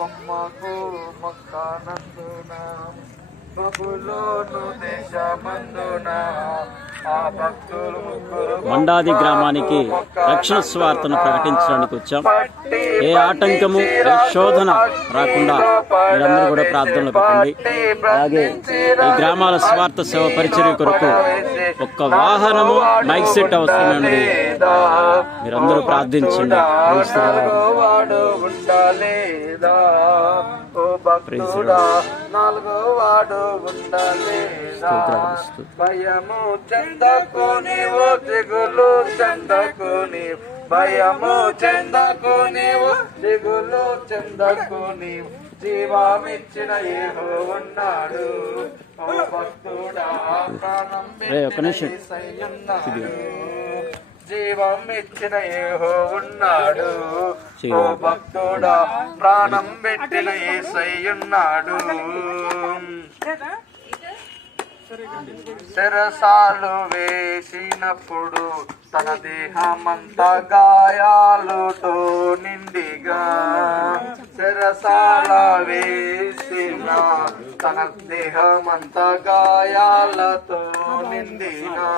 బొమ్మకు మొక్కనందున బబులోను దేశమందున మండాది గ్రామానికి రక్షణ స్వార్థను ప్రకటించడానికి వచ్చాం. ఏ ఆటంకము ఏ శోధన రాకుండా మీరందరూ కూడా ప్రార్థనలు పెట్టండి. అలాగే ఈ గ్రామాల స్వార్థ సేవ పరిచర్య కొరకు ఒక్క వాహనము మైక్ సెట్ అవసరమైనది, మీరందరూ ప్రార్థించండి. నాలుగో వాడు ఉండలేదా భయము చెందకుని ఓ దిగులు చెందకుని భయము చెందకుని ఓ దిగులు చెందకుని జీవమిచ్చిన యెహోవా ఉన్నాడు ఓ భక్తుడా ప్రాణం పెట్టి జీవం ఇచ్చిన యెహోవా ఉన్నాడు ఓ భక్తుడా ప్రాణం పెట్టిన యేసయ్యున్నాడు. చెరసాలు వేసినప్పుడు తన దేహమంతా గాయాలుతో నిండిగా చెరసాల వేసిన తన దేహమంతా గాయాలతో నిండిగా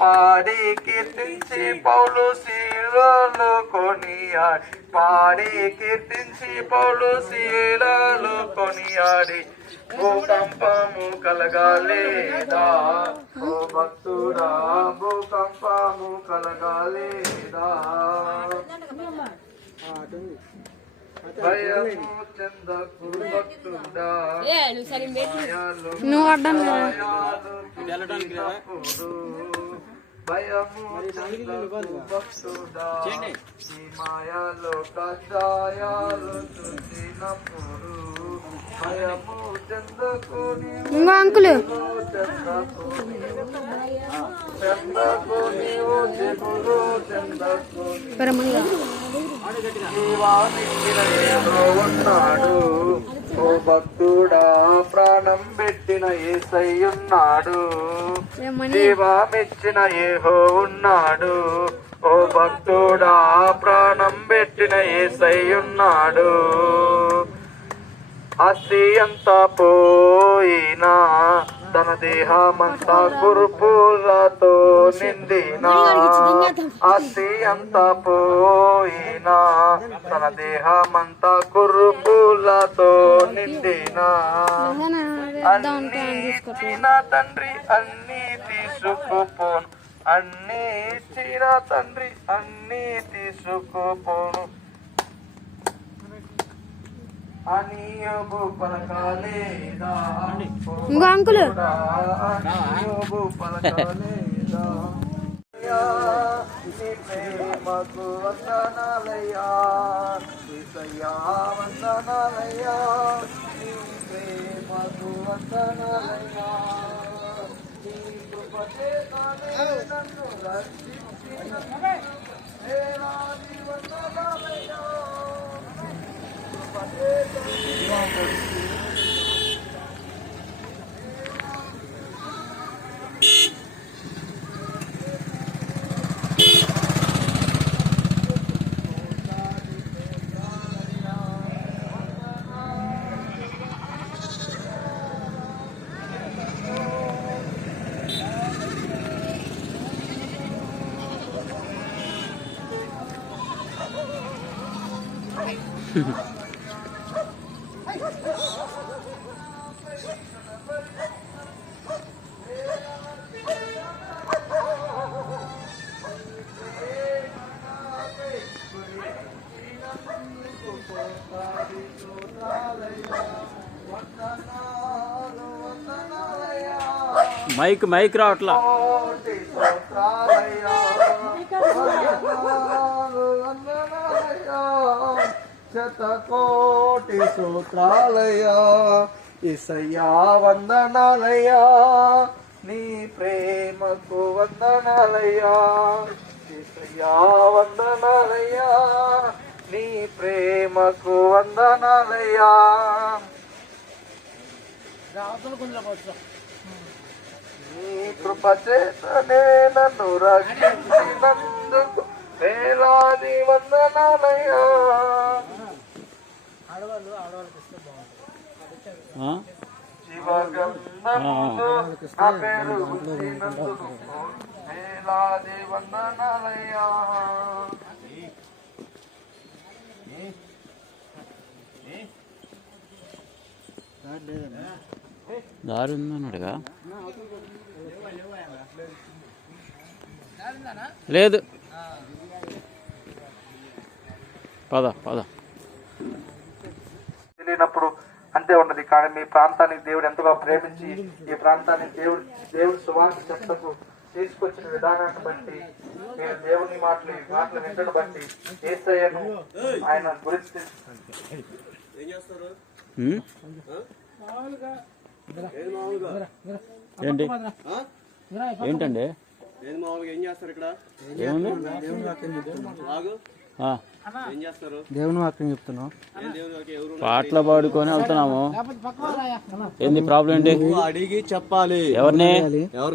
పాడి కీర్తించి పౌలు శీలలు కొనియాడి పాడి కీర్తించి పౌలు శీలలు కొనియాడి భూకంపము కలగాలేదా ఓ భక్తుడా భూకంపము కలగాలేదా భయము చెందకు భక్తుడా భయము భక్తుడా ఈ మాయలో కషాయాలు చూసినప్పుడు భయము చెందకుని చెందకుని ఓ చెగులు చెందకుని జీవామిచ్చిన యెహోవా ఉన్నాడు ఓ భక్తుడా ప్రాణం పెట్టిన యేసయ్యున్నాడు జీవమిచ్చిన యెహోవా ఉన్నాడు ఓ భక్తుడా ప్రాణం పెట్టిన యేసయ్యున్నాడు. ఆస్తి అంతా పోయినా తన దేహమంతా కురుపులతో నిండినా ఆస్తి అంతా పోయినా తన దేహమంతా కురుపులతో నిండినా అన్ని ఇచ్చిన తండ్రి అన్ని తీసుకుపోను అన్ని ఇచ్చిన తండ్రి అన్ని తీసుకుపోను అని యోబు పలకలేదా యోబు పలకలేదా నీ ప్రేమకు వందనాలయ్యా యేసయ్యా వందనాలయ్యా నీ ప్రేమకు వందనాలయ్యా నీ కృప చేతనే నన్ను రక్షించిన వేలాది వందనాలయ్యా మైక్ రావట్లా శతకోటి సూత్రాలయ్యా యేసయ్యా వందనాలయ్యా నీ ప్రేమకు వందనాలయ్యా యేసయ్యా వందనాలయ్యా నీ ప్రేమకు వందనాలయ్యా. నీ కృప చేతనే నన్ను రక్షించినందుకు వేలాది వందనాలయ్యా. ఆ? జీవగంధముతో నా పేరు ఉంచినందుకు వేలాది వందనాలయ్యా. దారి ఉందన్నాడుగా. లేదు, పద పద. తెలియనప్పుడు అంతే ఉన్నది. కానీ మీ ప్రాంతానికి దేవుడు ఎంతగా ప్రేమించి ఈ ప్రాంతానికి దేవుడు సువార్త చెప్తకు తీసుకొచ్చిన విధానాన్ని బట్టి నేను దేవుని మాటలు వింటను బట్టి యేసయ్యను ఆయన గురించి ఉమ్? ఏంటి ఏంటండి ఏం చేస్తారు ఇక్కడ? ఏముంది? ఆ, దేవుని వాక్యం చెప్తున్నావు. పాటలు పాడుకొని వెళ్తున్నాము. ఏంది ప్రాబ్లం ఏంటి? అడిగి చెప్పాలి. ఎవరిని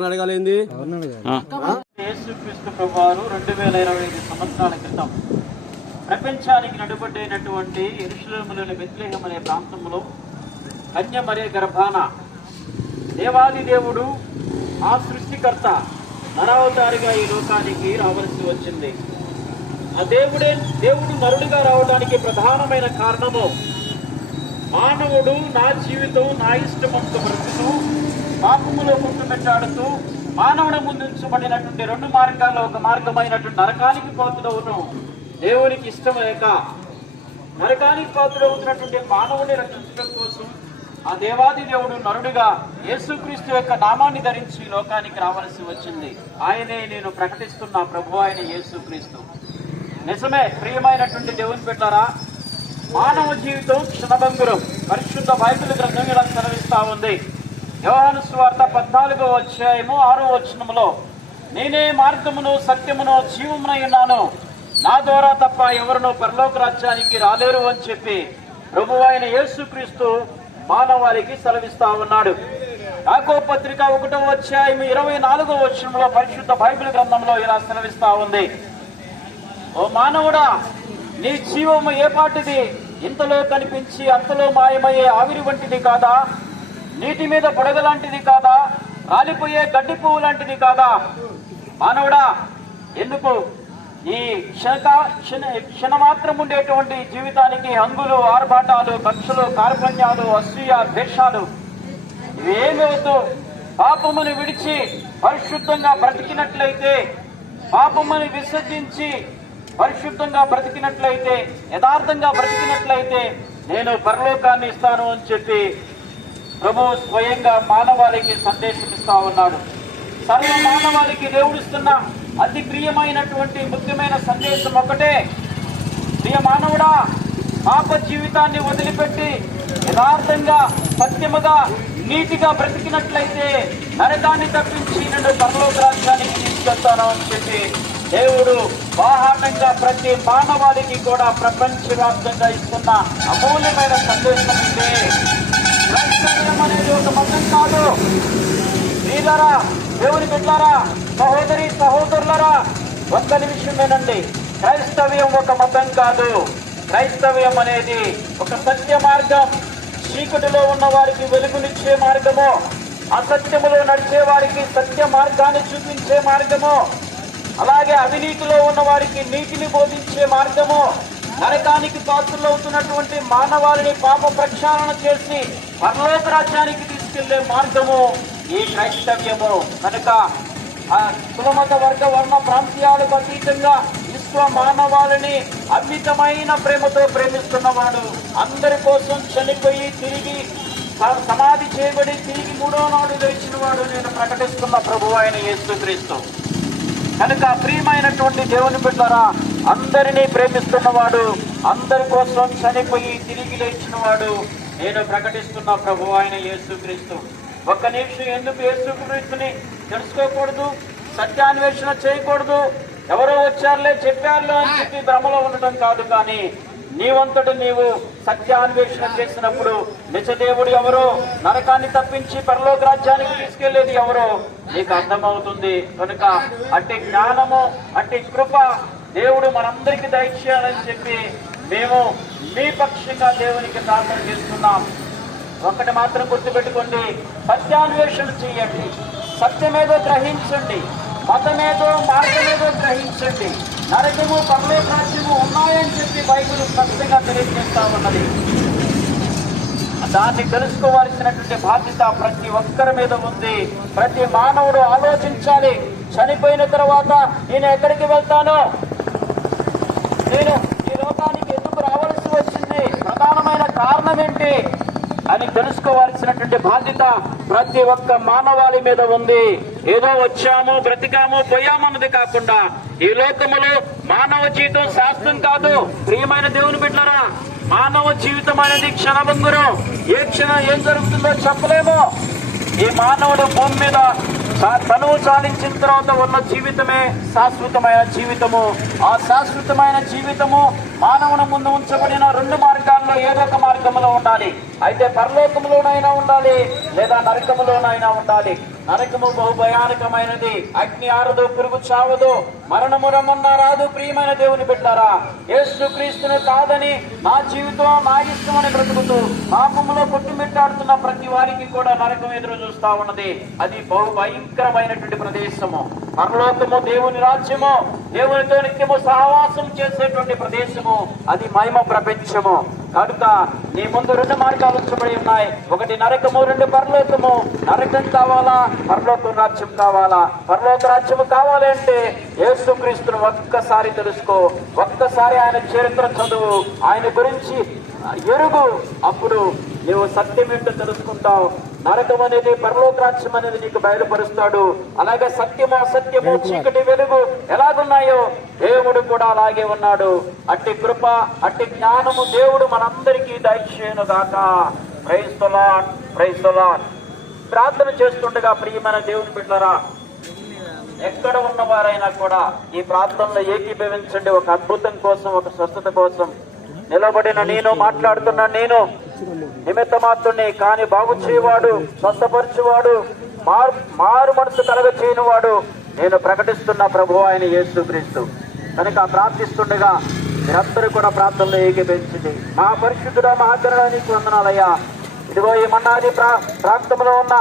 అడగాలి? ఏంది? యేసుక్రీస్తు ప్రభువారు 2025 సంవత్సరాల క్రితం ప్రపంచానికి నడుబడ్డైనటువంటి యెరూషలేములోని బెత్లెహేము అనే ప్రాంతంలో కన్య మరియ గర్భాన దేవాది దేవుడు ఆ సృష్టికర్త నరావతారిగా ఈ లోకానికి రావలసి వచ్చింది. ఆ దేవుడు నరుడిగా రావడానికి ప్రధానమైన కారణము మానవుడు నా జీవితం నా ఇష్టమంటూ బ్రతుకుతూ పాపములో కొట్టుమిట్టాడుతూ మానవుడి ముందు ఉంచబడినటువంటి రెండు మార్గాల్లో ఒక మార్గమైనటువంటి నరకానికి పాత్రుడవును దేవునికి ఇష్టం లేక నరకానికి పాత్రుడవుతున్నటువంటి మానవుని రక్షించడం కోసం ఆ దేవాది దేవుడు నరుడిగా యేసుక్రీస్తు యొక్క నామాన్ని ధరించి లోకానికి రావలసి వచ్చింది. ఆయనే నేను ప్రకటిస్తున్న ప్రభు ఆయన యేసుక్రీస్తు. నిజమే ప్రియమైనటువంటి దేవుని బిడ్డలారా, మానవ జీవితం క్షణభంగురం. పరిశుద్ధ బైబిల్ గ్రంథం ఇలా సెలవిస్తా ఉంది. యోహాను సువార్త 14వ అధ్యాయము 6వ వచనములో, నేనే మార్గమును సత్యమును జీవమునై ఉన్నాను, నా ద్వారా తప్ప ఎవరునూ పరలోక రాజ్యానికి రాలేరు అని చెప్పి ప్రభువు అయిన యేసుక్రీస్తు మానవాళికి సెలవిస్తా ఉన్నాడు. యాకోబు పత్రిక 1వ అధ్యాయం 24వ వచనంలో పరిశుద్ధ బైబిల్ గ్రంథంలో ఇలా సెలవిస్తా ఉంది, ఓ మానవుడా, నీ జీవము ఏ పాటిది? ఇంతలో కనిపించి అంతలో మాయమయ్యే ఆవిరి వంటిది కాదా? నీటి మీద బుడగ లాంటిది కాదా? రాలిపోయే గడ్డి పువ్వు లాంటిది కాదా? మానవుడా, ఎందుకు ఈ క్షణమాత్రం ఉండేటువంటి జీవితానికి హంగులు, ఆర్భాటాలు, కక్షలు, కార్పణ్యాలు, అసూయ, ద్వేషాలు ఇవేమీ వద్దు. పాపమును విడిచి పరిశుద్ధంగా బ్రతికినట్లయితే, పాపమును విసర్జించి పరిశుద్ధంగా బ్రతికినట్లయితే, యథార్థంగా బ్రతికినట్లయితే నేను పరలోకాన్ని ఇస్తాను అని చెప్పి ప్రభు స్వయంగా మానవాళికి సందేశం ఇస్తా ఉన్నాడు. సర్వ మానవాళికి దేవుడిస్తున్న అతి ప్రియమైనటువంటి ముఖ్యమైన సందేశం ఒకటే, ప్రియ మానవుడా, పాప జీవితాన్ని వదిలిపెట్టి యథార్థంగా సత్యముగా నీతిగా బ్రతికినట్లయితే నరకాన్ని తప్పించి నన్ను పరలోక రాజ్యానికి తీసుకెళ్తాను అని చెప్పి దేవుడు బాహాటంగా ప్రతి మానవాళికి కూడా ప్రపంచవ్యాప్తంగా ఇస్తున్న అమూల్యమైన సందేశం ఇదే. క్రైస్తవ్యం అనేది ఒక మతం కాదు. వీళ్ళరా, దేవుని బిడ్డలారా, సహోదరి సహోదరులరా, ఒక్క నిమిషం వినండి. క్రైస్తవ్యం ఒక మతం కాదు. క్రైస్తవ్యం అనేది ఒక సత్య మార్గం. చీకటిలో ఉన్న వారికి వెలుగునిచ్చే మార్గము, అసత్యములో నడిచే వారికి సత్య మార్గాన్ని చూపించే మార్గము, అలాగే అవినీతిలో ఉన్న వారికి నీతిని బోధించే మార్గము, నరకానికి పాత్రలవుతున్నటువంటి మానవాళిని పాప ప్రక్షాళన చేసి పరలోక రాజ్యానికి తీసుకెళ్లే మార్గము ఈ క్రైస్తవ్యము. కనుక కులమత వర్గ వర్ణ ప్రాంతీయాలకు అతీతంగా విశ్వ మానవాళిని అమితమైన ప్రేమతో ప్రేమిస్తున్నవాడు, అందరి కోసం చనిపోయి తిరిగి సమాధి చేయబడి తిరిగి 3వ నాడు లేచిన వాడు నేను ప్రకటిస్తున్న ప్రభువు అయిన యేసుక్రీస్తు. కనుక ప్రియమైనటువంటి దేవుని బిడ్డలారా, అందరినీ ప్రేమిస్తున్నవాడు, అందరి కోసం చనిపోయి తిరిగి లేచిన వాడు నేను ప్రకటిస్తున్న ప్రభువు అయిన యేసుక్రీస్తు. ఒక్క నిమిషం ఎందుకు యేసుక్రీస్తుని తెలుసుకోకూడదు, సత్యాన్వేషణ చేయకూడదు? ఎవరో వచ్చారులే చెప్పారులే అని చెప్పి భ్రమలో ఉండటం కాదు, కానీ నీవంతటి నీవు సత్యాన్వేషణ చేసినప్పుడు నిజదేవుడు ఎవరో, నరకాన్ని తప్పించి పరలోక రాజ్యానికి తీసుకెళ్లేది ఎవరో నీకు అర్థమవుతుంది. కనుక అట్టి జ్ఞానము, అట్టి కృప దేవుడు మనందరికీ దయచేయాలని చెప్పి మేము మీ పక్షంగా దేవునికి ప్రార్థన చేస్తున్నాం. ఒకటి మాత్రం గుర్తుపెట్టుకోండి, సత్యాన్వేషణ చేయండి, సత్యమేదో గ్రహించండి, మతమేదో మార్గమేదో గ్రహించండి. నరకము పరలోక రాజ్యము ఉన్నాయని చెప్పి బైబిల్ స్పష్టంగా తెలియజేస్తా ఉన్నది. దాన్ని తెలుసుకోవాల్సినటువంటి బాధ్యత ప్రతి ఒక్కరి మీద ఉంది. ప్రతి మానవుడు ఆలోచించాలి, చనిపోయిన తర్వాత నేను ఎక్కడికి వెళ్తాను, నేను ఈ లోకానికి ఎందుకు రావాల్సి వచ్చింది, ప్రధానమైన కారణం ఏంటి అని తెలుసుకోవాల్సినటువంటి బాధ్యత ప్రతి ఒక్క మానవాళి మీద ఉంది. ఏదో వచ్చాము, బ్రతికాము, పోయామన్నది కాకుండా ఈ లోకములో మానవ జీవితం శాస్త్రం కాదు. ప్రియమైన దేవుని బిడ్డలారా, మానవ జీవితం అనేది క్షణభంగురం. ఏ క్షణం ఏం జరుగుతుందో చెప్పలేము. ఈ మానవుడు భూమి మీద తనువు చాలించిన తర్వాత ఉన్న జీవితమే శాశ్వతమైన జీవితము. ఆ శాశ్వతమైన జీవితము మానవుని ముందు ఉంచబడిన రెండు మార్గాల్లో ఏదో ఒక మార్గంలో ఉండాలి. అయితే పరలోకములోనైనా ఉండాలి, లేదా నరకములోనైనా ఉండాలి. నరకము బహు భయానకమైనది, అగ్ని ఆరదు, పురుగు చావదు, మరణము రమ్మన్నా రాదు. ప్రియమైన దేవుని బిడ్డారా, యేసు క్రీస్తుని కాదని నా జీవితం నా ఇష్టం అని బ్రతుకుతూ పాపములో కొట్టుమిట్టాడుతున్న ప్రతి వారికి కూడా నరకం ఎదురు చూస్తా ఉన్నది. అది బహు భయంకరమైనటువంటి ప్రదేశము. పరలోకము దేవుని రాజ్యము, దేవునితో నిత్యము సహవాసం చేసేటువంటి ప్రదేశము, అది మహిమ ప్రపంచము. కనుక నీ ముందు రెండు మార్గాలు ఉంచబడి ఉన్నాయి. ఒకటి నరకము, రెండు పరలోకము. నరకం కావాలా, పరలోక రాజ్యం కావాలా? పరలోక రాజ్యము కావాలి అంటే యేసుక్రీస్తును ఒక్కసారి తెలుసుకో, ఒక్కసారి ఆయన చరిత్ర చదువు, ఆయన గురించి ఎరుగు. అప్పుడు నీవు సత్యం ఏంటో తెలుసుకుంటావు. నరకం అనేది, పరలోక రాజ్యం అనేది నీకు బయలుపరుస్తాడు. అలాగే సత్యము, అసత్యము, చీకటి, వెలుగు ఎలాగున్నాయో దేవుడు కూడా అలాగే ఉన్నాడు. అట్టి కృప, అట్టి జ్ఞానము దేవుడు మనందరికీ దయచేయును గాక. Praise the Lord, praise the Lord. ప్రార్థన చేస్తుండగా ప్రియమైన దేవుని బిడ్డలారా, ఎక్కడ ఉన్నవారైనా కూడా ఈ ప్రార్థనలో ఏకీభవించండి. ఒక అద్భుతం కోసం, ఒక స్వస్థత కోసం. నిలబడిన నేను, మాట్లాడుతున్న నేను నిమిత్త మాత్రుని, కానీ బాగు చేయవాడు, స్వస్థపరచువాడు, మారు మనసు కలగ చేయనివాడు నేను ప్రకటిస్తున్న ప్రభు ఆయన యేసుక్రీస్తు. కనుక ప్రార్థిస్తుండగా మీరందరూ కూడా ప్రార్థనలో ఏకీభవించింది. మా పరిశుద్ధుడా, మహాగణుడా, నీకు వందనాలయ్యా. ఇదిగో ఈ మన్నాది ప్రాంతంలో ఉన్న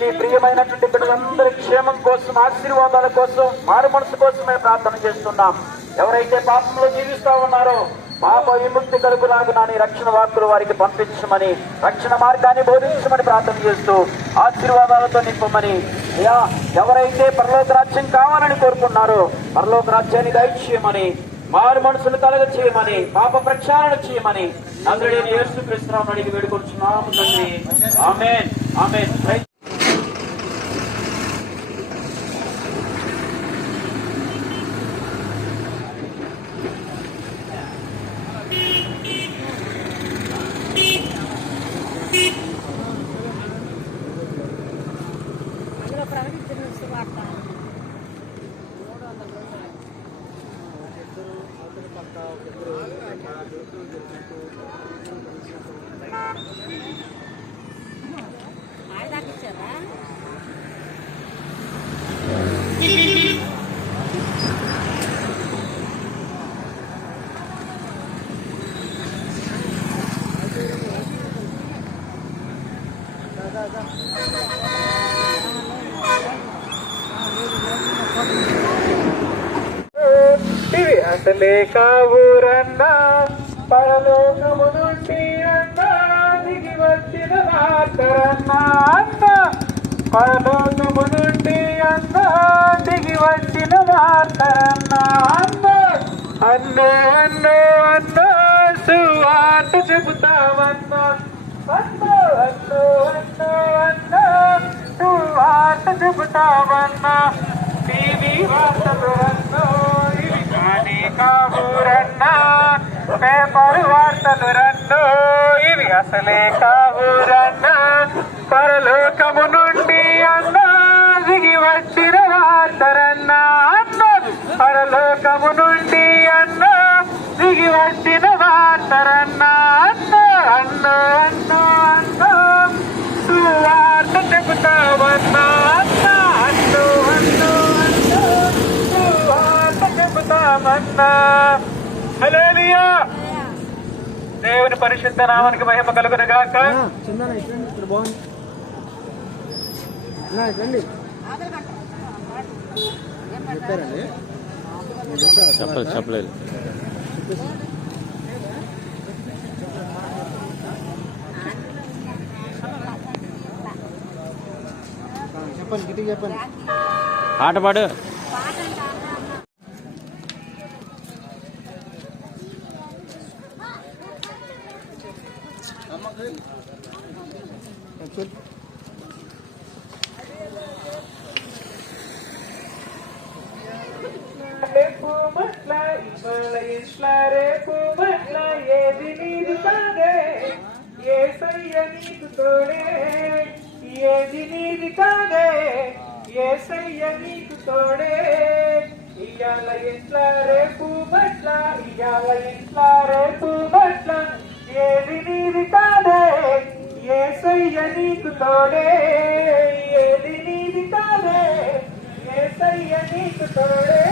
నీ ప్రియమైనటువంటి బిడ్డలందరి క్షేమం కోసం, ఆశీర్వాదాల కోసం, మారు మనసు కోసమే ప్రార్థన చేస్తున్నాం. ఎవరైతే పాపంలో జీవిస్తా ఉన్నారో పాప విముక్తి కలుగులాగునా నీ రక్షణ వాక్కులు వారికి పంపించమని, రక్షణ మార్గాన్ని బోధించమని ప్రార్థన చేస్తూ ఆశీర్వాదాలతో నింపమని. ఎవరైతే పరలోక రాజ్యం కావాలని కోరుకున్నారో పరలోక రాజ్యాన్ని దయచేయమని, మారు మనసును కలగ చేయమని, పాప ప్రక్షాళన చేయమని అందరూ యేసుక్రీస్తునామమున అడిగి వేడుకొంచున్నాము తండ్రి. ఆమేన్, ఆమేన్. లేక ఊరన్నా పరలోకము నుండి అన్నా దిగి వచ్చిన వార్తరన్నా, అన్న పరలోకము నుండి అన్నా దిగి వచ్చిన వార్తరన్నా, అన్న అన్నో అన్నో అన్నో సువార్త చెబుతావన్నా, అన్నో అన్నో అన్నో అన్నో సువార్త చెబుతావన్నా. టీవీ వార్తలు అన్నో ఇవి కావురన్నా, పేపర్ వార్తలు రన్నో ఇవి అసలే కావురన్నా. పరలోకము నుండి అన్నా దిగి వచ్చిన వార్తరన్నా, అన్న పరలోకము నుండి అన్నా దిగి వచ్చిన వార్తరన్నా, అన్న అన్నో అన్నో అన్నో సువార్త చెబుతావన్నా, అన్న అన్నో అన్నో అన్నో సువార్త చెబుతావన్నా. హల్లెలూయా. దేవుని పరిశుద్ధ నామానికి మహిమ కలుగును గాక. చెప్పలేదు. చెప్పండి. పాట పాడు. ఏది నీది కాదే యేసయ్య నీకు తోడే, ఏది నీది కాదే యేసయ్య నీకు తోడే. ఇయ్యాల ఇంట్ల రేపు బట్ల, ఇయ్యాల ఇంట్ల రేపు బట్ల, ఏది నీది కాదే యేసయ్య నీకు తోడే, ఏది నీది కాదే యేసయ్య నీకు తోడే.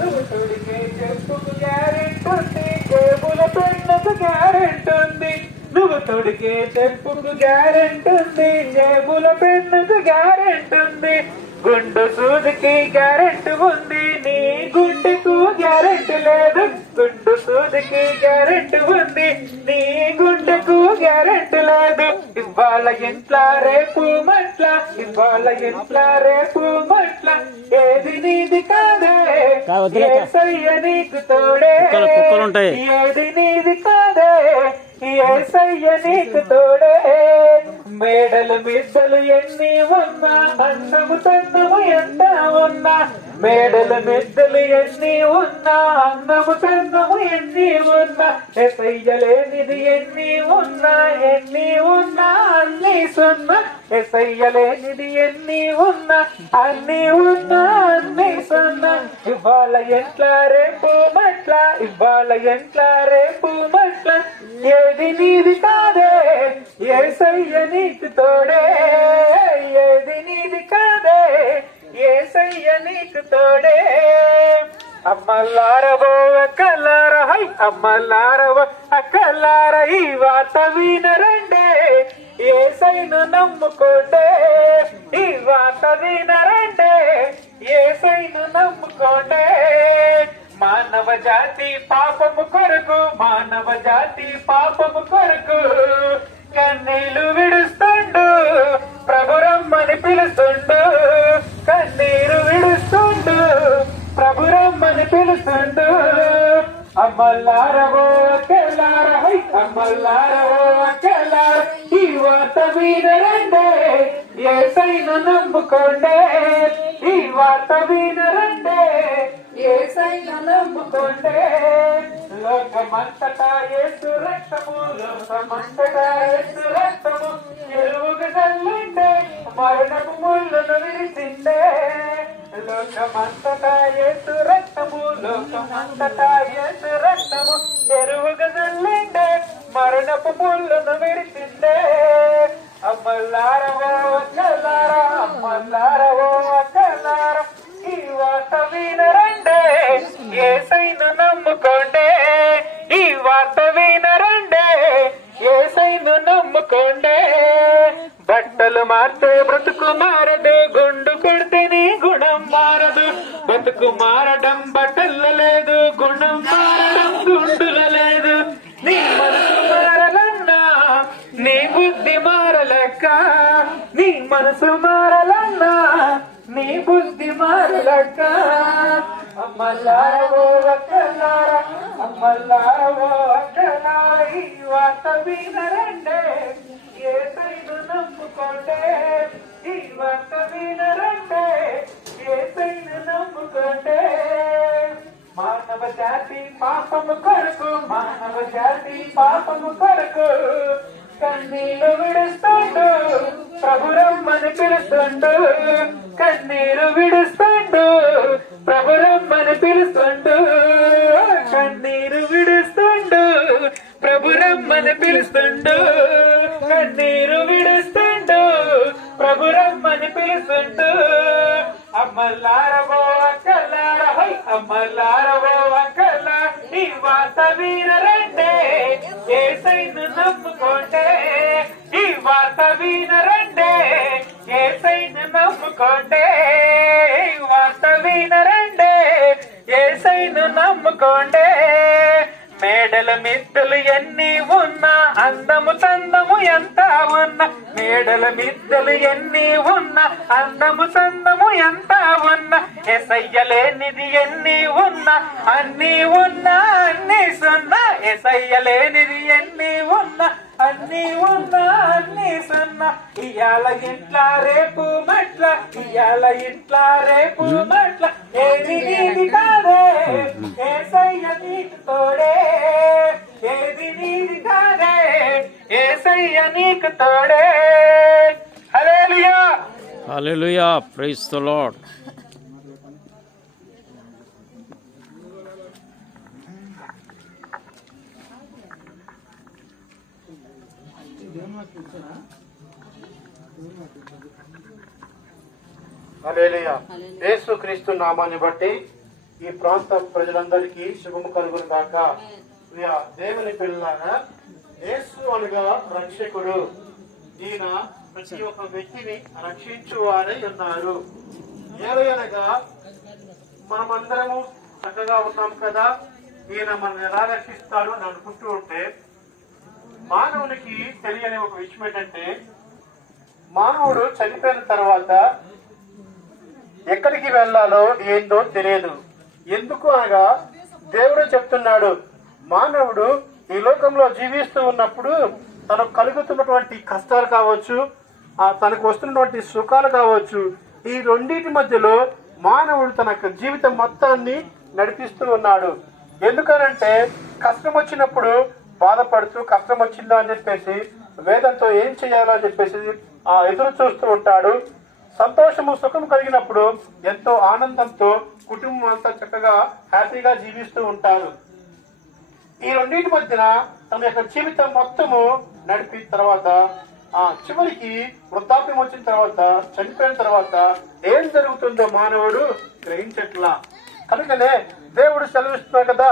నువ్వు తోడికే చెప్పుకు గ్యారెంట్ ఉంది, జేబుల పెన్నుకు గ్యారెంట్ ఉంది. నువ్వు తొడికే చెప్పుకు గ్యారెంట్ ఉంది, జేబుల పెన్నుకు గ్యారెంట్ ఉంది. గుండు సూదికి గ్యారెంట్ ఉంది, నీ గుండెకు గ్యారెంట్ లేదు. గుండు సూదికి గ్యారెంట్ ఉంది, నీ గుండెకు గ్యారెంట్ లేదు. ఇవాళ ఇంట్ల రేపు మట్ల, ఇవాళ ఇంట్ల రేపు మట్ల, ఏది నీది కాదే యేసయ్య నీకు తోడే, ఏది నీది కాదే యేసయ్య నీకు తోడే. మేడలు మిద్దలు ఎన్ని ఉన్నా, అందము తన్నము ఎంత ఉన్నా, మేడలు మిద్దలు ఎన్ని ఉన్నా, అందము తన్నము ఎన్ని ఉన్నా, యేసయ్య లేనిది ఎన్ని ఉన్నా, ఎన్ని ఉన్నా అన్ని సున్నా. యేసయ్య లేనిది ఎన్ని ఉన్నా, అన్ని ఉన్నా అన్ని సున్నా. ఇవాళ ఎంట్ల రేపు మట్ల, ఇవాళ ఎంట్ల రేపు మట్ల, ఏది నీది కాదే యేసయ్య నీకు తోడే, ఏది నీది కాదే యేసయ్య నీకు తోడే. అమ్మలారవో అక్కలార, హై అమ్మలారవో అక్కలార, ఈ వార్త వినరండే యేసయ్యను నమ్ముకోండే, ఈ వార్త వినరండే యేసయ్యను నమ్ముకోండే. మానవ జాతి పాపము కొరకు, మానవ జాతి పాపము కొరకు కన్నీళ్లు విడుస్తుండు, ప్రభురమ్మని పిలుస్తుండు, కన్నీరు విడుస్తుండు, ప్రభురమ్మని పిలుస్తుండు. అమ్మలారవో అక్కలార, హై అమ్మలారవో అక్కలార, ఈ వార్త వినరండే యేసయ్యను నమ్ముకోండే, ఈ వార్త వినరండే యేసయ్యను నమ్ముకోండే. లోకమంతటా యేసు రక్తము, లోకమంతటా యేసు రక్తము, ఎరువుగా చల్లిండే, మరణపు ముళ్ళను విరిచిండే. లోకమంతటా యేసు రక్తము, లోకమంతటా యేసు రక్తము, ఎరువుగా చల్లిండే, మరణపు ముళ్ళను విరిచిండే. అమ్మలారవో అక్కలార, అమ్మలారవో అక్కలార, ఈ వార్త వినరండే యేసయ్యను నమ్ముకోండే, ఈ వార్త వినరండే యేసయ్యను నమ్ముకోండే. బట్టలు మారితే బ్రతుకు మారదు, గుండు కొడితే నీ గుణం మారదు. బ్రతుకు మారడం బట్టల్లో లేదు, గుణం మారడం గుండులో లేదు. నీ మనసు మారలన్నా, నీ బుద్ధి మారలక్క, నీ మనసు మారలన్నా, నీ బుద్ధి మారలక్క. అమ్మలారవో అక్కలార, అమ్మలారవో అక్కలార, ఈ వార్త వినరండే యేసయ్యను నమ్ముకోండే, ఈ వార్త వినరండే యేసయ్యను నమ్ముకోండే. మానవ జాతి పాపము కొరకు, మానవ జాతి పాపము కొరకు కన్నీళ్లు విడుస్తుండు, ప్రభురమ్మని పిలుస్తుండు, కన్నీరు విడుస్తుండు, ప్రభురమ్మని పిలుస్తుండు, కన్నీరు విడుస్తుండు, ప్రభురమ్మని పిలుస్తుండు, కన్నీరు విడుస్తుండు, ప్రభురమ్మని పిలుస్తుండు. అమ్మలారవో అక్కలార, హై అమ్మలారవో అక్కలార, ఈ వార్త వినరండే యేసయ్యను నమ్ముకోండి, ఈ వార్త వినరండి. యేసయ్యను నమ్ముకోండి, ఈ వార్త వినరండి. యేసయ్యను నమ్ముకోండి. మేడల మిద్దెలు ఎన్ని ఉన్నా, అందము చందము ఎంత ఉన్నా, మేడల మిద్దెలు ఎన్ని ఉన్నా, అందము చందము ఎంత ఉన్నా, యేసయ్య లేనిది ఎన్ని ఉన్నా, అన్ని ఉన్నా అన్ని సున్నా. యేసయ్య లేనిది ఎన్ని ఉన్నా, అన్ని ఉన్నా అన్ని సున్నా. ఇయాల ఇంట్లా రేపు మట్ల, ఇయాల ఇంట్లా రేపు మట్ల, ఏది నీది కాదే యేసయ్య నీకు తోడే, ఏది నీది కాదే యేసయ్య నీకు తోడే. హల్లెలూయా, హల్లెలూయా, ప్రైజ్ ది లార్డ్. హల్లెలూయా. యేసుక్రీస్తు నామాన్ని బట్టి ఈ ప్రాంత ప్రజలందరికీ శుభము కలుగును గాక. దేవుని పిల్లలారా, యేసు అనగా రక్షకుడు. ఈయన ప్రతి ఒక్క వ్యక్తిని రక్షించువారై ఉన్నారు. ఏలయనగా మనమందరము చక్కగా ఉన్నాం కదా, ఈయన మనల్ని ఎలా రక్షిస్తాడు అని అనుకుంటూ ఉంటే, మానవునికి తెలియని ఒక విషయం ఏంటంటే, మానవుడు చనిపోయిన తర్వాత ఎక్కడికి వెళ్ళాలో ఏందో తెలియదు. ఎందుకు అనగా దేవుడు చెప్తున్నాడు, మానవుడు ఈ లోకంలో జీవిస్తూ ఉన్నప్పుడు తనకు కలుగుతున్నటువంటి కష్టాలు కావచ్చు, తనకు వస్తున్నటువంటి సుఖాలు కావచ్చు, ఈ రెండింటి మధ్యలో మానవుడు తన జీవితం మొత్తాన్ని నడిపిస్తూ ఉన్నాడు. ఎందుకనంటే కష్టం వచ్చినప్పుడు బాధపడుతూ, కష్టం వచ్చిందా అని చెప్పేసి వేదంతో ఏం చేయాలో అని చెప్పేసి ఎదురు చూస్తూ ఉంటాడు. సంతోషము సుఖం కలిగినప్పుడు ఎంతో ఆనందంతో కుటుంబం అంతా చక్కగా హ్యాపీగా జీవిస్తూ ఉంటారు. ఈ రెండింటి మధ్యన తన యొక్క జీవితం మొత్తము నడిపిన తర్వాత చివరికి వృద్ధాప్యం వచ్చిన తర్వాత, చనిపోయిన తర్వాత ఏం జరుగుతుందో మానవుడు గ్రహించట్లా. కనుకనే దేవుడు సెలవిస్తున్నాడు కదా,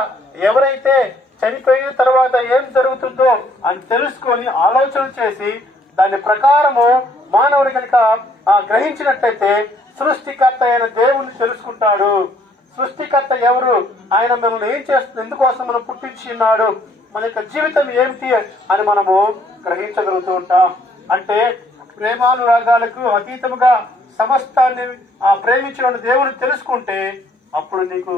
ఎవరైతే చనిపోయిన తర్వాత ఏం జరుగుతుందో అని తెలుసుకొని ఆలోచన చేసి దాని ప్రకారము మానవుడు కనుక గ్రహించినట్లయితే సృష్టికర్త అయిన దేవుణ్ణి తెలుసుకుంటాడు. సృష్టికర్త ఎవరు, ఆయన మనల్ని ఏం చేస్తుంది, ఎందుకోసం మనం పుట్టించిన్నాడు, మన యొక్క జీవితం ఏమిటి అని మనము గ్రహించగలుగుతూ ఉంటాం. అంటే ప్రేమానురాగాలకు అతీతముగా సమస్తాన్ని ప్రేమించిన దేవుని తెలుసుకుంటే అప్పుడు నీకు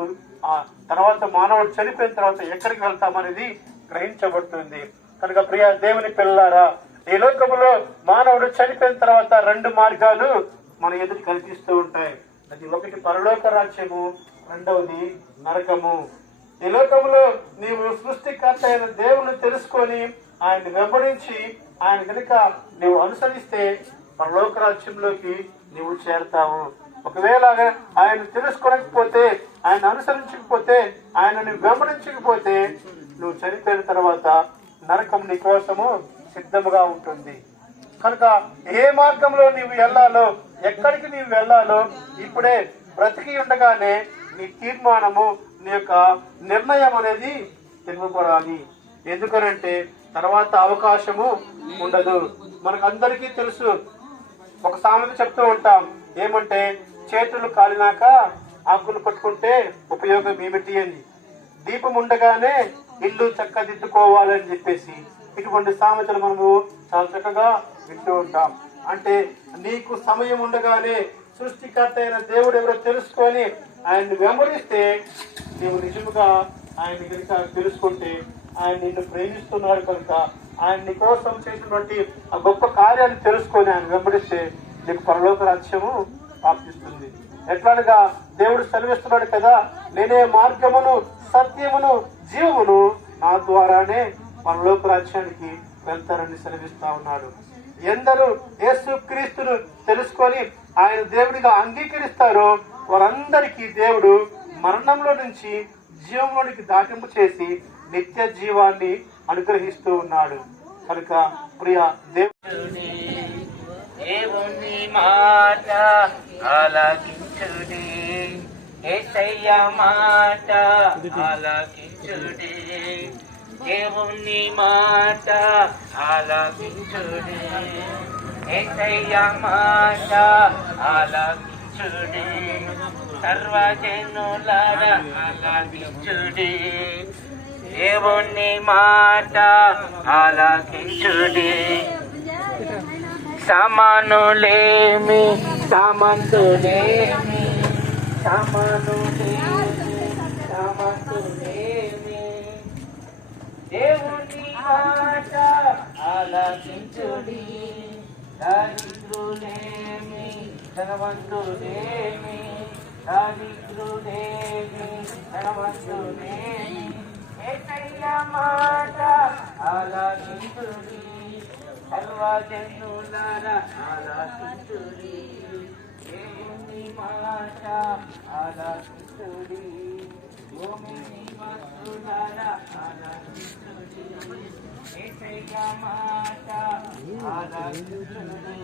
తర్వాత మానవుడు చనిపోయిన తర్వాత ఎక్కడికి వెళ్తామనేది గ్రహించబడుతుంది. కనుక ప్రియ దేవుని పిల్లలారా, ఈ లోకములో మానవుడు చనిపోయిన తర్వాత రెండు మార్గాలు మన ఎదురు కనిపిస్తూ ఉంటాయి. అది ఒకటి పరలోక రాజ్యము, రెండవది నరకము. ఈ లోకములో నీవు సృష్టికర్త అయిన దేవుని తెలుసుకొని ఆయన్ని వెంబడించి ఆయన కనుక నీవు అనుసరిస్తే పరలోక రాజ్యంలోకి నీవు చేరతావు. ఒకవేళ ఆయన తెలుసుకోలేకపోతే, ఆయన అనుసరించకపోతే, ఆయనని వెంబడించకపోతే నువ్వు చనిపోయిన తర్వాత నరకం నీ కోసము సిద్ధముగా ఉంటుంది. కనుక ఏ మార్గంలో నీవు వెళ్ళాలో, ఎక్కడికి నీవు వెళ్ళాలో ఇప్పుడే బ్రతికి ఉండగానే నీ తీర్మానము, నీ యొక్క నిర్ణయం అనేది తెలుపబడాలి. ఎందుకనంటే తర్వాత అవకాశము ఉండదు. మనకు అందరికీ తెలుసు, ఒక సామెత చెప్తూ ఉంటాం, ఏమంటే చేతులు కాలినాక ఆకులు పట్టుకుంటే ఉపయోగం ఏమిటి అని, దీపం ఉండగానే ఇల్లు చక్కదిద్దుకోవాలని చెప్పేసి ఇటువంటి సామెతలు మనము చాలా చక్కగా వింటూ ఉంటాం. అంటే నీకు సమయం ఉండగానే సృష్టికర్త అయిన దేవుడు ఎవరో తెలుసుకొని ఆయన్ని వెంబడిస్తే నీవు నిజముగా ఆయన కనుక తెలుసుకుంటే ఆయన నిన్ను ప్రేమిస్తున్నాడు కనుక ఆయన నీ కోసం చేసినటువంటి ఆ గొప్ప కార్యాలు తెలుసుకొని ఆయన వెంబడిస్తే నీకు పరలోక రాజ్యము ప్రాప్తిస్తుంది. ఎట్లాగా దేవుడు సెలవిస్తున్నాడు కదా, నేనే మార్గమును, సత్యమును, జీవమును, నా ద్వారానే పరలోక రాజ్యానికి వెళ్తారని సెలవిస్తా ఉన్నాడు. ఎందరూ యేసు క్రీస్తును తెలుసుకొని ఆయన దేవుడిగా అంగీకరిస్తారో వారందరికీ దేవుడు మరణంలో నుంచి జీవంలోనికి దాటింపు చేసి నిత్య జీవాన్ని అనుగ్రహిస్తూ ఉన్నాడు. కనుక ప్రియ దేవుని మాట ఆలకించుడి, యేసయ్య మాట ఆలకించుడి, దేవుని మాట ఆలకించుడి, యేసయ్య మాట ఆలకించుడి, సర్వజనులారా ఆలకించుడి, దేవుని మాట ఆలకించుడి. సమానులేమి సమంతులేమి సమంతులేమి దేవుని మాట ఆలకించుడి, దరిద్రులేమి ధనవంతులేమి దరిద్రులేమి ధనవంతులేమి యేసయ్య మాట ఆలకించుడి, సర్వజనులారా ఆలకించుడి, దేవుని మాట ఆలకించుడి, భూమి నివాసులారా ఆలకించుడి, యేసయ్య మాట ఆలకించుడి.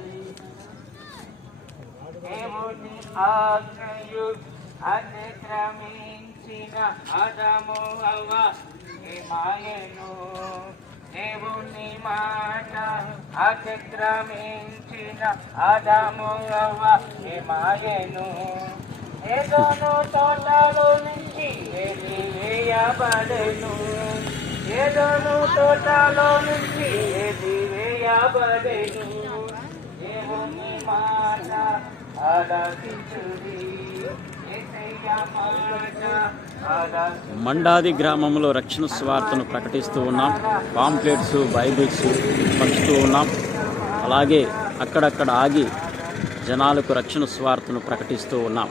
దేవుని ఆజ్ఞయు అతిక్రమించిన ఆదాము అవ్వ ఏమాయెను, దేవుని మాట అతిక్రమించిన ఆదాము అవ్వ ఏమాయెను, ఏదోను తోటలో నుంచి వేయబడెను, ఏదోను తోటలో నుంచి వేయబడెను, దేవుని మాట ఆలకించుడి, యేసయ్య మాట ఆలకించుడి. మండాది గ్రామంలో రక్షణ స్వార్థను ప్రకటిస్తూ ఉన్నాం. పాంప్లెట్స్, బైబిల్స్ పంచుతూ ఉన్నాం. అలాగే అక్కడక్కడ ఆగి జనాలకు రక్షణ స్వార్థను ప్రకటిస్తూ ఉన్నాం.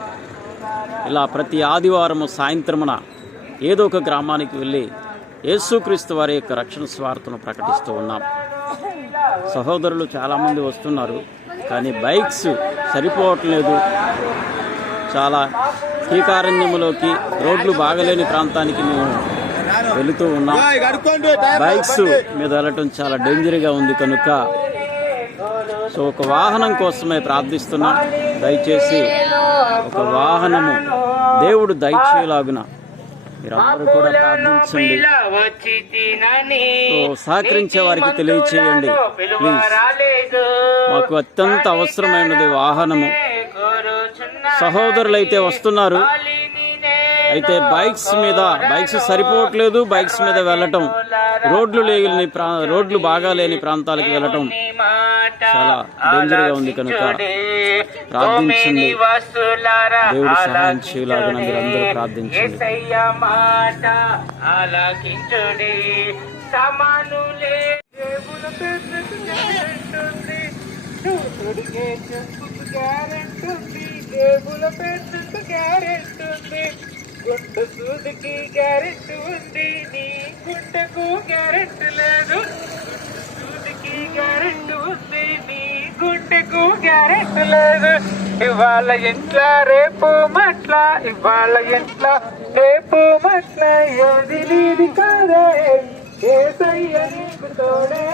ఇలా ప్రతి ఆదివారము సాయంత్రమున ఏదో ఒక గ్రామానికి వెళ్ళి యేసుక్రీస్తు వారి యొక్క రక్షణ స్వార్థను ప్రకటిస్తూ ఉన్నాం. సహోదరులు చాలామంది వస్తున్నారు, కానీ బైక్స్ సరిపోవట్లేదు. చాలా కీకారణ్యములోకి, రోడ్లు బాగలేని ప్రాంతానికి మేము వెళుతూ ఉన్నాం. బైక్స్ మీద వెళ్ళటం చాలా డేంజర్గా ఉంది కనుక సో ఒక వాహనం కోసమే ప్రార్థిస్తున్నాం. దయచేసి ఒక వాహనము దేవుడు దయచేలాగున మీరందరూ కూడా ప్రార్థించండి. సో సహకరించే వారికి తెలియచేయండి ప్లీజ్. మాకు అత్యంత అవసరమైనది వాహనము. సహోదరులైతే వస్తున్నారు, అయితే బైక్స్ సరిపోవట్లేదు. బైక్స్ మీద వెళ్ళటం, రోడ్లు బాగా లేని ప్రాంతాలకు వెళ్ళటం చాలా డేంజర్ గా ఉంది కనుక ప్రార్థించండి. దేవుడు సహాయం చేయలాగా మీరందరూ ప్రార్థించండి. దేవుల పెద్దకు గ్యారెంట్ ఉంది, గుంట సూదికి గ్యారెంట్ ఉంది, నీ గుంటకు గ్యారెంట్ లేదు. సూదికి గ్యారెంట్ ఉంది, నీ గుంటకు గ్యారెంట్ లేదు. ఇవాళ ఇంట్లో రేపు మట్ల, ఇవాళ ఇంట్లో రేపు మట్ల, ఏది నీది కాదే యేసయ్య నీకు తోడే,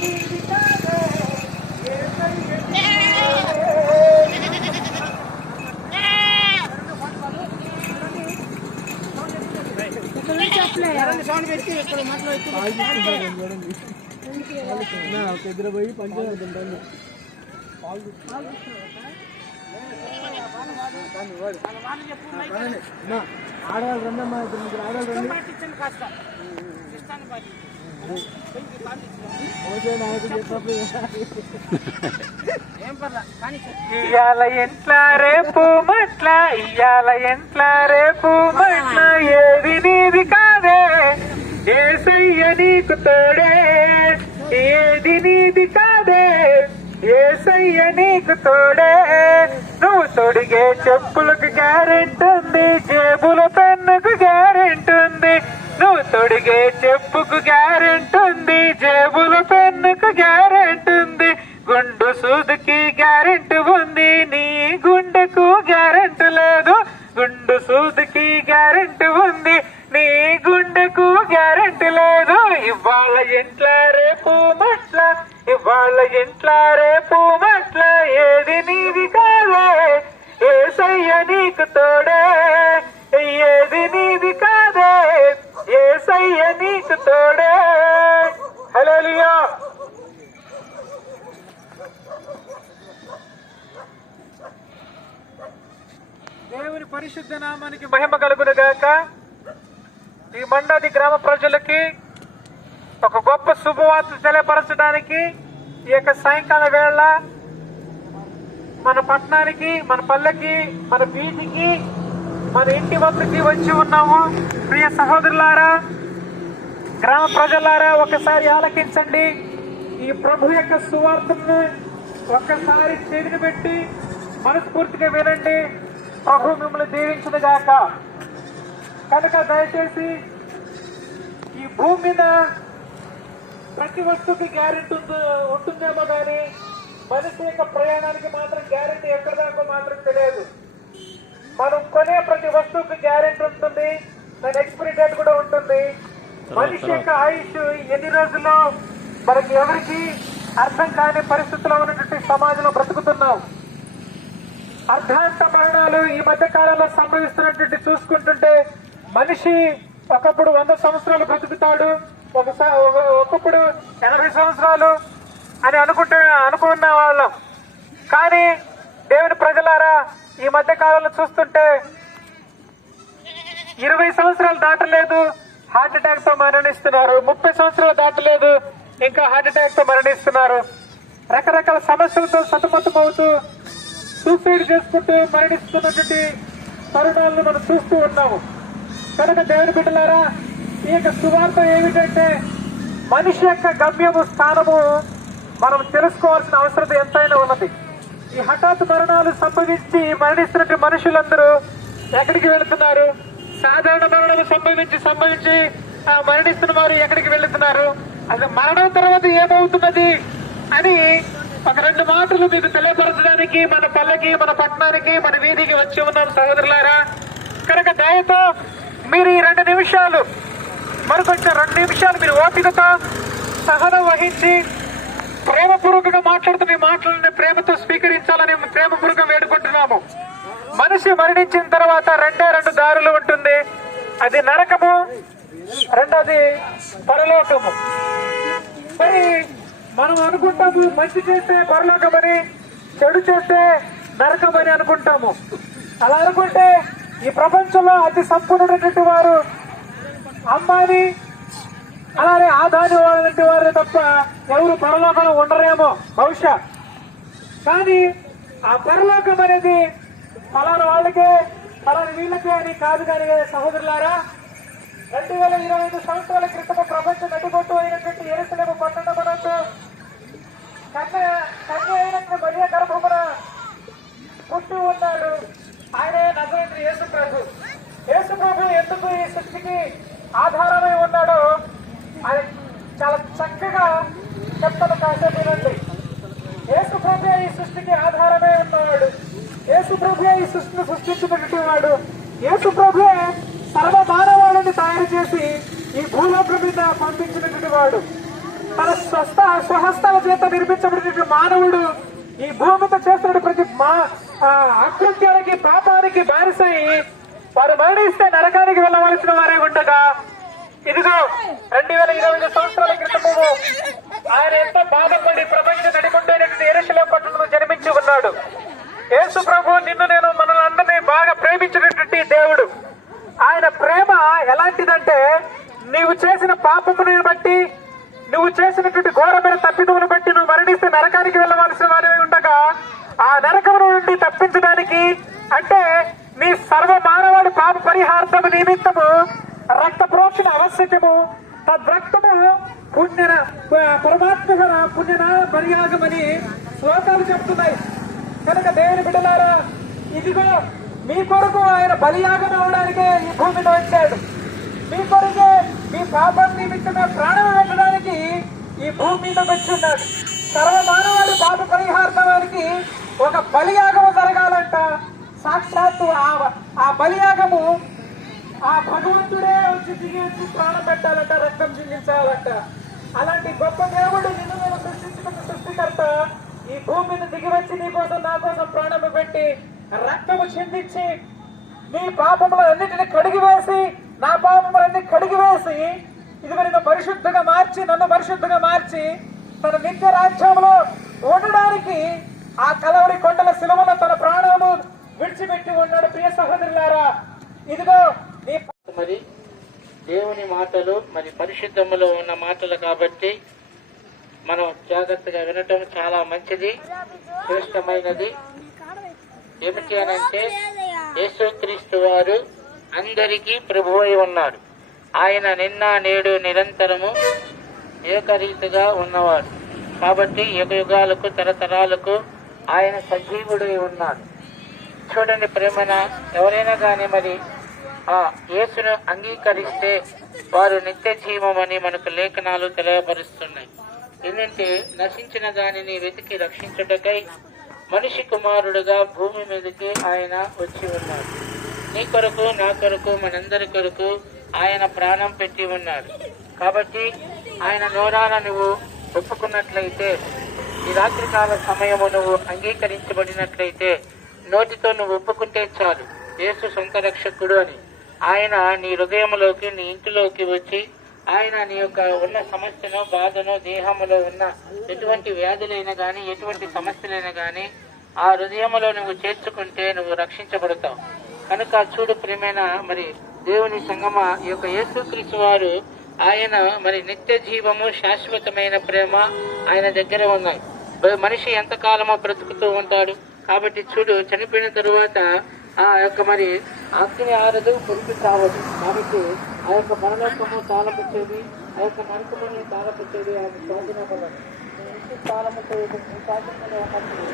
నీది కాదే యేసయ్య నీకు ఇద్దరు పోయి పంచాడుతుంటాను. ఆడవాళ్ళు రండమ్మా, ఇద్దరు ఆడవాళ్ళు రండి. ఇయ్యాల ఎంట్ల రేపు మట్ల, ఇయ్యాల ఎంట్ల రేపు మట్ల, ఏది నీది కాదే యేసయ్య నీకు తోడే, ఏది నీది కాదే యేసయ్య నీకు తోడే. నువ్వు తొడిగే చెప్పులకు గ్యారెంట్ ఉంది, జేబుల పెన్నుకు గ్యారెంట్ ఉంది. నువ్వు తొడిగే చెప్పుకు గ్యారెంట్ ఉంది, జేబుల పెన్నుకు గ్యారెంట్ ఉంది. గుండు సూదికి గ్యారెంట్ ఉంది, నీ గుండెకు గ్యారెంట్ లేదు. గుండు సూదికి గ్యారెంట్ ఉంది, నీ గుండెకు గ్యారెంట్ లేదు. ఇవాళ ఇంట్ల రేపు మట్ల, ఇవాళ ఇంట్ల రేపు మట్ల, ఏది నీది కాదే యేసయ్య నీకు తోడే, ఏది నీది కాదే యేసయ్య నీకు తోడే. హల్లెలూయా. దేవుని పరిశుద్ధ నామానికి మహిమ కలుగును గాక. ఈ మండాది గ్రామ ప్రజలకి ఒక గొప్ప శుభవార్త తెలియపరచడానికి ఈ యొక్క సాయంకాల వేళ మన పట్టణానికి, మన పల్లెకి, మన వీధికి, మన ఇంటి వద్దకి వచ్చి ఉన్నాము. ప్రియ సహోదరులారా, గ్రామ ప్రజలారా, ఒకసారి ఆలకించండి. ఈ ప్రభు యొక్క సువార్తను ఒక్కసారి చెవిని పెట్టి మనస్ఫూర్తిగా వినండి. ప్రభు మిమ్మల్ని దీవించును గాక. కనుక దయచేసి ఈ భూమి మీద ప్రతి వస్తువుకి గ్యారెంటీ ఉంటుందేమో కానీ మనిషి యొక్క ప్రయాణానికి మాత్రం గ్యారెంటీ ఎక్కడ దాకా మాత్రం తెలియదు. మనం కొనే ప్రతి వస్తువుకి గ్యారెంటీ ఉంటుంది, దాని ఎక్స్పైరీ డేట్ కూడా ఉంటుంది. మనిషి యొక్క ఆయుష్ ఎన్ని రోజుల్లో మనకి ఎవరికి అర్థం కాని పరిస్థితుల్లో ఉన్నటువంటి సమాజంలో బ్రతుకుతున్నాం. అర్ధాంత మరణాలు ఈ మధ్య కాలంలో సంభవిస్తున్నటువంటి చూసుకుంటుంటే మనిషి ఒకప్పుడు 100 సంవత్సరాలు బ్రతుకుతాడు, ఒకప్పుడు 80 సంవత్సరాలు అని అనుకున్న వాళ్ళం. కానీ దేవుని ప్రజలారా, ఈ మధ్య కాలంలో చూస్తుంటే 20 సంవత్సరాలు దాటలేదు, హార్ట్ అటాక్ తో మరణిస్తున్నారు. 30 సంవత్సరాలు దాటలేదు, ఇంకా హార్ట్ అటాక్ తో మరణిస్తున్నారు. రకరకాల సమస్యలతో సతమతమవుతూ సూసైడ్ చేసుకుంటూ మరణిస్తున్నటువంటి తరుణాలను మనం చూస్తూ ఉన్నాము. కనుక దేవుని బిడ్డలారా, ఈ యొక్క సువార్త ఏమిటంటే మనిషి యొక్క గమ్యము, స్థానము మనం తెలుసుకోవాల్సిన అవసరం ఎంతైనా ఉన్నది. ఈ హఠాత్ మరణాలు సంభవించి మరణిస్తున్న మనుషులందరూ ఎక్కడికి వెళుతున్నారు? సాధారణ మరణాలు సంభవించి మరణిస్తున్న వారు ఎక్కడికి వెళుతున్నారు? అది మరణం తర్వాత ఏమవుతున్నది అని ఒక 2 మాటలు మీకు తెలియపరచడానికి మన పల్లెకి, మన పట్టణానికి, మన వీధికి వచ్చి ఉన్నారు సహోదరులారా. కనుక దయతో మీరు ఈ 2 నిమిషాలు, మరికొంచెం 2 నిమిషాలు మీరు ఓపికతో సహనం వహించి ప్రేమపూర్వకంగా మాట్లాడుతున్న ఈ మాటలను ప్రేమతో స్వీకరించాలని ప్రేమపూర్వకంగా వేడుకుంటున్నాము. మనిషి మరణించిన తర్వాత 2 దారులు ఉంటుంది. అది నరకము, రెండోది పరలోకము. మరి మనం అనుకుంటాము మంచి చేస్తే పరలోకమని, చెడు చేస్తే నరకమని అనుకుంటాము. అలా అనుకుంటే ఈ ప్రపంచంలో అతి సంపన్నుడైనటువంటి వారు అంబానీ, అలానే ఆదాని వాళ్ళంటి వారు తప్ప ఎవరు పరలోకంలో ఉండరేమో బహుశా. కానీ ఆ పరలోకం అనేది ఫలానా వాళ్ళకే, ఫలానా వీళ్ళకే అని కాదు. కానీ సహోదరులారా, 2025 సంవత్సరాల క్రితం ప్రపంచం నడిగొట్టు అయినటువంటి యెరూషలేము పట్టణమునందు కన్య అయినటువంటి మరియ గర్భమున పుట్టి ఉన్నాడు. ఆయనే నజరేయుడైన యేసు ప్రభు. యేసు ప్రభు ఎందుకు ఈ సృష్టికి ఆధారమై ఉన్నాడో ఆయన చాలా చక్కగా చెప్తాను, కాసేపు వినండి. యేసు ప్రభు ఈ సృష్టికి ఆధారమై ఉన్నాడు. యేసు ప్రభు ఈ సృష్టిని సృష్టించినటువంటి వాడు. యేసు ప్రభు సర్వ మానవాళిని తయారు చేసి ఈ భూలోకం మీద పంపించినటువంటి వాడు. తన స్వహస్తాల చేత నిర్మించబడినటువంటి మానవుడు ఈ భూమి మీద చేస్తున్న ప్రతి అకృత్యాలకి, పాపానికి బానిసై వారు మరణిస్తే నరకానికి వెళ్ళవలసిన వారే ఉండగా, ఇదిగో 2025 సంవత్సరాల క్రితము ఆయన ఎంతో బాధపడి ప్రపంచం నడిపొట్టైనటువంటి యెరూషలేము పట్టణంలో జన్మించి ఉన్నాడు. యేసు ప్రభు నిన్ను నేను మనల్ని అందరినీ బాగా ప్రేమించినటువంటి దేవుడు. ఆయన ప్రేమ ఎలాంటిదంటే, నీవు చేసిన పాపముని బట్టి, నువ్వు చేసినటువంటి ఘోరమైన తప్పిదమును బట్టి నువ్వు మరణిస్తే నరకానికి వెళ్ళవలసిన వారే ఉండగా, ఆ నరకమును నుండి తప్పించడానికి, అంటే నీ సర్వ మానవాడి పాప పరిహార్థము నిమిత్తము రక్త ప్రోక్షణ ఆవశ్యకము. తద్రక్తము పరమాత్మ పుణ్యన బలియాగమని శ్లోకాలు చెప్తున్నాయి. కనుక దేవుని బిడ్డలారా, ఇదిగో మీ కొరకు ఆయన బలియాగం అవడానికే ఈ భూమి మీద వచ్చాడు. మీ కొరకే, మీ పాపం నిమిత్తమే ప్రాణం పెట్టడానికి ఈ భూమి మీద వచ్చున్నాడు. సర్వమానవాడి పాప పరిహార్థానికి ఒక బలియాగము జరగాలంట. సాక్షాత్తు ఆ బలియాగము ఆ భగవంతుడే వచ్చి దిగి వచ్చి ప్రాణం పెట్టాలంట, రక్తం చిందించాలంట. అలాంటి గొప్ప దేవుడు, నిన్ను నేను సృష్టించిన సృష్టికర్త ఈ భూమి మీద దిగి వచ్చి నీ కోసం, నా కోసం ప్రాణము పెట్టి రక్తము చిందించి నీ పాపములన్నిటిని కడిగివేసి, నా పాపములన్నీ కడిగివేసి ఇదిగో నిన్ను పరిశుద్ధంగా మార్చి, నన్ను పరిశుద్ధంగా మార్చి తన నిత్య రాజ్యంలో ఉండడానికి ఆ కలవరి కొండల శిలువలో తన ప్రాణము విడిచిపెట్టి ఉన్నాడు. ప్రియ సహోదరులారా, ఇదిగో నీ మరి దేవుని మాటలు మరి పరిశుద్ధములో ఉన్న మాటలు కాబట్టి మనం జాగ్రత్తగా వినటం చాలా మంచిది, శ్రేష్టమైనది. ఏమిటి అనంటే యేసుక్రీస్తు వారు అందరికీ ప్రభువై ఉన్నాడు. ఆయన నిన్న నేడు నిరంతరము ఏకరీతిగా ఉన్నవాడు కాబట్టి యుగాలకు తరతరాలకు ఆయన సజీవుడై ఉన్నాడు. చూడండి ప్రేమన, ఎవరైనా కానీ మరి ఆ యేసును అంగీకరిస్తే వారు నిత్య జీవమని మనకు లేఖనాలు తెలియపరుస్తున్నాయి. ఏంటంటే నశించిన దానిని వెతికి రక్షించుటకై మనిషి కుమారుడుగా భూమి మీదకి ఆయన వచ్చి ఉన్నాడు. నీ కొరకు, నా కొరకు, మనందరి కొరకు ఆయన ప్రాణం పెట్టి ఉన్నాడు. కాబట్టి ఆయన నోరాన నువ్వు ఒప్పుకున్నట్లయితే, ఈ రాత్రికాల సమయము నువ్వు అంగీకరించబడినట్లయితే, నోటితో నువ్వు ఒప్పుకుంటే చాలు యేసు సొంత రక్షకుడు అని. ఆయన నీ హృదయంలోకి, నీ ఇంటిలోకి వచ్చి ఆయన నీ యొక్క ఉన్న సమస్యను, బాధను, దేహంలో ఉన్న ఎటువంటి వ్యాధులైనా కానీ, ఎటువంటి సమస్యలైనా కానీ ఆ హృదయంలో నువ్వు చేర్చుకుంటే నువ్వు రక్షించబడతావు. కనుక చూడు ప్రియమైన మరి దేవుని సంగమ, ఈ యొక్క యేసుక్రీస్తు వారు ఆయన మరి నిత్య జీవము, శాశ్వతమైన ప్రేమ ఆయన దగ్గర ఉన్నాయి. మనిషి ఎంతకాలమో బ్రతుకుతూ ఉంటాడు కాబట్టి చూడు, చనిపోయిన తరువాత ఆ యొక్క మరి అగ్ని ఆరదు, పొరుగు చావదు. కాబట్టి ఆ యొక్క పరలోకము తాళపుచ్చేది, ఆ యొక్క నరకముని తాళపుచ్చేది ఆయన శోధన బలం. ఇంటి తాళముతో సాధనలో ఉన్నప్పుడు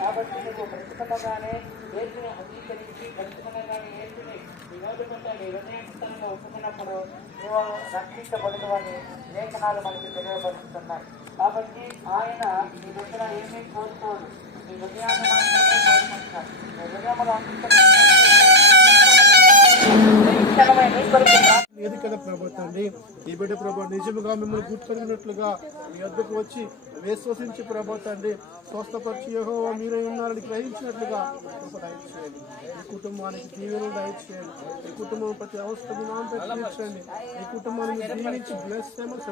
కాబట్టి నువ్వు బ్రతుకనగానే యేసుని అంగీకరించి, బ్రతుకనగానే యేసుని వినోదుకుంటే నీ హృదయంలో ఒప్పుకున్నప్పుడు నువ్వు రక్షించబడదు అని లేఖనాలు మనకు తెలియపరుస్తున్నాయి. కాబట్టి ఆయన నీ దగ్గర ఏమీ కోరుకోడు, నీ హృదయాన్ని మాత్రమే కోరుకుంటున్నాడు. నీ హృదయంలో ఏది కదా ప్రభు తండ్రి, ఈ బిడ్డ ప్రభు నిజముగా మిమ్మల్ని గుర్తొరిగినట్లుగా మీ వద్దకు వచ్చి విశ్వసించి ప్రభు తండ్రి స్వస్థపరిచి యెహోవా మీరే ఉన్నారని గ్రహించినట్లుగా దయచేయండి. ఈ కుటుంబానికి దీవెనలు దయచేయండి. ఈ కుటుంబం ప్రతి అవస్థను నాంపెట్టించండి. ఈ కుటుంబాన్ని దీవించి బ్లెస్ చేయమని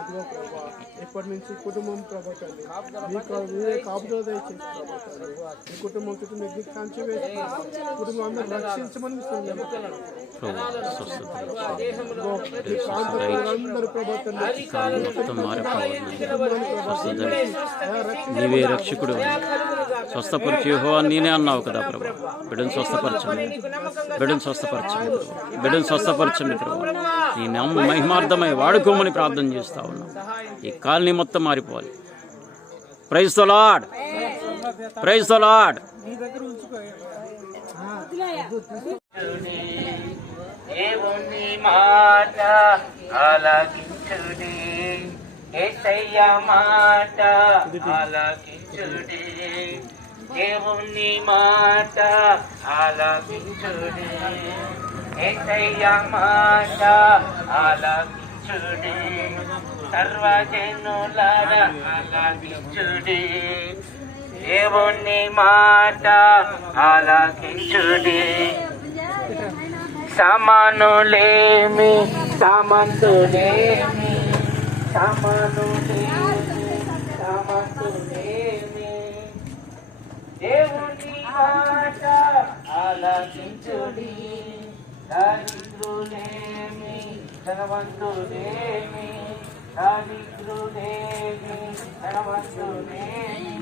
ఇదిగో ప్రభా, ఇప్పటి నుంచి కుటుంబం ప్రభు తండ్రి మీకు మీరే కాపుదల దయచేసి ప్రభు తండ్రి ఈ కుటుంబం చుట్టూ మీరు దిక్కాంచి వేసి కుటుంబం అందరూ రక్షించమని అందరూ ప్రభు నీవే రక్షకుడు, స్వస్థపరిచి యెహోవా నేనే అన్నావు కదా ప్రభు. బిడ్డను స్వస్థపరచండి, బిడ్డను స్వస్థపరచండి, బిడ్డను స్వస్థపరచండి ప్రభు. నీ నామ మహిమార్థమై వాడుకోమని ప్రార్థన చేస్తా ఉన్నాం. ఈ కాలనీ మొత్తం మారిపోవాలి. Praise the Lord, praise the Lord. దేవుని మాట ఆలకించుడి, యేసయ్య మాట ఆలకించుడి, దేవుని మాట ఆలకించుడి, యేసయ్య మాట ఆలకించుడి, సర్వజనులారా ఆలకించుడి, దేవుని మాట ఆలకించుడి. సామానులేమి, సామంతులేమి, సామానులేమి, సామంతులేమి, దేవుని మాట ఆలకించుడి. దరిద్రులేమి, ధనవంతులేమి, దరిద్రులేమి, ధనవంతులేమి,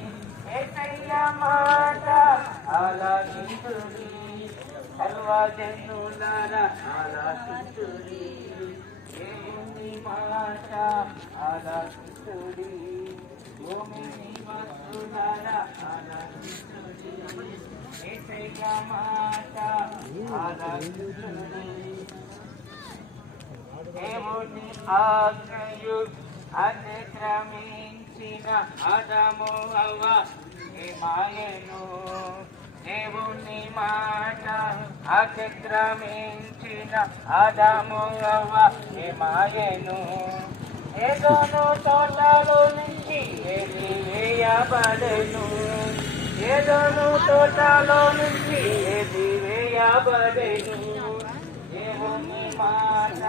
యేసయ్య మాట ఆలకించుడి, సర్వజనులారా ఆలకించుడి, దేవుని మాట ఆలకించుడి, భూమి నివాసులారా ఆలకించుడి, యేసయ్య మాట ఆలకించుడి. దేవుని ఆజ్ఞయు అతిక్రమించిన ఆదాము హవ్వ మాయను, దేవుని మాట అతిక్రమించిన ఆదాము హవ్వ మాయను, ఏదోను తోటలో నుంచి వేయబడెను, ఏదోను తోటలో నుంచి ఏది వేయబడెను, దేవుని మాట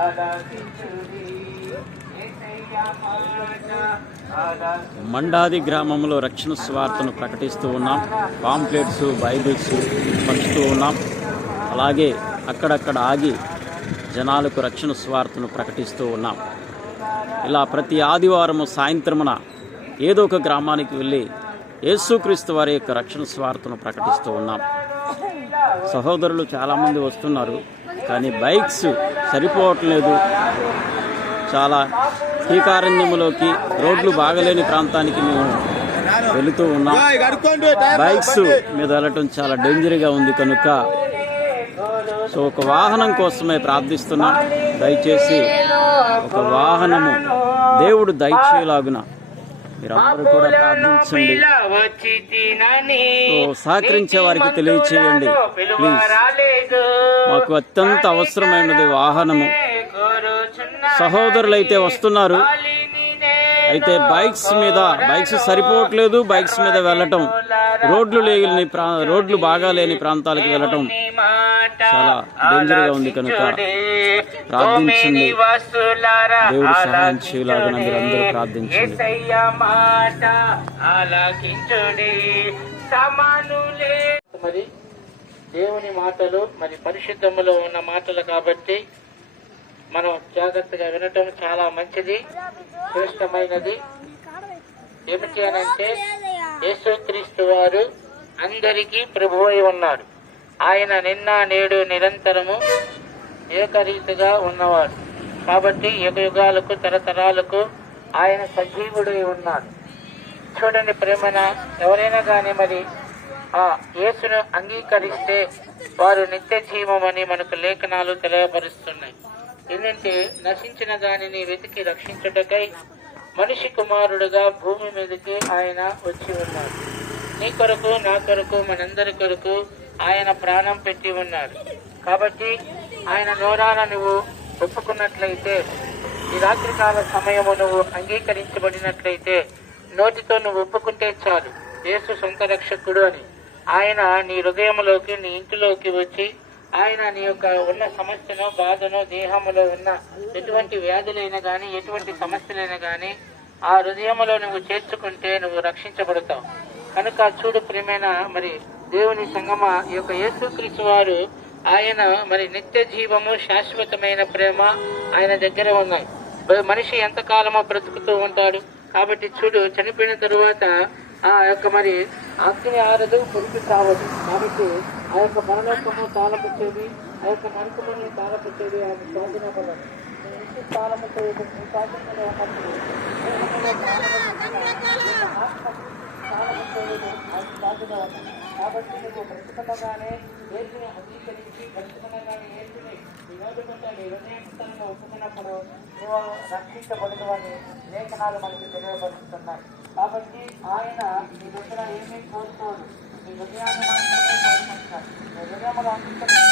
ఆలకించుడి, యేసయ్య మాట ఆలకించుడి. మండాది గ్రామంలో రక్షణ స్వార్థను ప్రకటిస్తూ ఉన్నాం. పాంప్లెట్స్, బైబిల్స్ పంచుతూ ఉన్నాం. అలాగే అక్కడక్కడ ఆగి జనాలకు రక్షణ స్వార్థను ప్రకటిస్తూ ఉన్నాం. ఇలా ప్రతి ఆదివారము సాయంత్రమున ఏదో ఒక గ్రామానికి వెళ్ళి యేసుక్రీస్తు వారి యొక్క రక్షణ స్వార్థను ప్రకటిస్తూ ఉన్నాం. సహోదరులు చాలామంది వస్తున్నారు, కానీ బైక్స్ సరిపోవట్లేదు. చాలా శ్రీకారణ్యములోకి రోడ్లు బాగలేని ప్రాంతానికి మేము వెళుతూ ఉన్నాం. బైక్స్ మీద వెళ్ళటం చాలా డేంజర్గా ఉంది కనుక సో ఒక వాహనం కోసమే ప్రార్థిస్తున్నాం. దయచేసి ఒక వాహనము దేవుడు దయచేలాగున మీరందరూ కూడా ప్రార్థించండి. సో సహకరించే వారికి తెలియచేయండి ప్లీజ్. మాకు అత్యంత అవసరమైనది వాహనము. సహోదరులైతే వస్తున్నారు, అయితే బైక్స్ సరిపోవట్లేదు. బైక్స్ మీద వెళ్ళటం, రోడ్లు బాగా లేని ప్రాంతాలకు వెళ్ళటం చాలా డేంజర్గా ఉంది కనుక ప్రార్థించండి. దేవుడు సహాయం చేయలాగా మీరందరూ ప్రార్థించండి. మరి దేవుని మాటలు మరి పరిశుద్ధములో ఉన్న మాటలు కాబట్టి మనం జాగ్రత్తగా వినటం చాలా మంచిది, శ్రేష్టమైనది. ఏమిటి అనంటే యేసుక్రీస్తు వారు అందరికీ ప్రభువై ఉన్నాడు. ఆయన నిన్న నేడు నిరంతరము ఏకరీతిగా ఉన్నవాడు కాబట్టి యుగాలకు తరతరాలకు ఆయన సజీవుడై ఉన్నాడు. చూడండి ప్రేమన, ఎవరైనా కానీ మరి ఆ యేసును అంగీకరిస్తే వారు నిత్య జీవమని మనకు లేఖనాలు తెలియపరుస్తున్నాయి. ఏంటంటే నశించిన దానిని వెతికి రక్షించుటకై మనిషి కుమారుడుగా భూమి మీదకి ఆయన వచ్చి ఉన్నాడు. నీ కొరకు, నా కొరకు, మనందరి కొరకు ఆయన ప్రాణం పెట్టి ఉన్నాడు. కాబట్టి ఆయన నోరాన నువ్వు ఒప్పుకున్నట్లయితే, ఈ రాత్రికాల సమయము నువ్వు అంగీకరించబడినట్లయితే, నోటితో నువ్వు ఒప్పుకుంటే చాలు యేసు సొంత రక్షకుడు అని. ఆయన నీ హృదయంలోకి, నీ ఇంటిలోకి వచ్చి ఆయన నీ యొక్క ఉన్న సమస్యను, బాధను, దేహంలో ఉన్న ఎటువంటి వ్యాధులైనా కానీ, ఎటువంటి సమస్యలైనా కానీ ఆ హృదయంలో నువ్వు చేర్చుకుంటే నువ్వు రక్షించబడతావు. కనుక చూడు ప్రియమైన మరి దేవుని సంగమ, ఈ యొక్క యేసుక్రీస్తు వారు ఆయన మరి నిత్య జీవము, శాశ్వతమైన ప్రేమ ఆయన దగ్గర ఉన్నాయి. మనిషి ఎంతకాలమో బ్రతుకుతూ ఉంటాడు కాబట్టి చూడు, చనిపోయిన తరువాత ఆ యొక్క మరి అగ్ని ఆరదు, పొరుగు చావదు. కాబట్టి ఆ యొక్క పరలోకము తాళపుచ్చేది, ఆ యొక్క నరకముని తాళపుచ్చేది ఆయన శోధన బలం. ఇంటి తాళముతో శాసనలో ఉన్నప్పుడు కాబట్టి నువ్వు బ్రతుకగానే ఏసుని అంగీకరించి, బ్రతుకగానే ఏసుని వినోదుకుంటే నీ హృదయంలో ఒప్పుకున్నప్పుడు నువ్వు రక్షించబడదు అని లేఖనాలు మనకు తెలియపరుస్తున్నాయి. కాబట్టి ఆయన నీ దగ్గర ఏమీ కోరుకోడు, నీ హృదయాన్ని మాత్రమే కోరుకుంటాడు. నీ హృదయంలో అంగీకరించి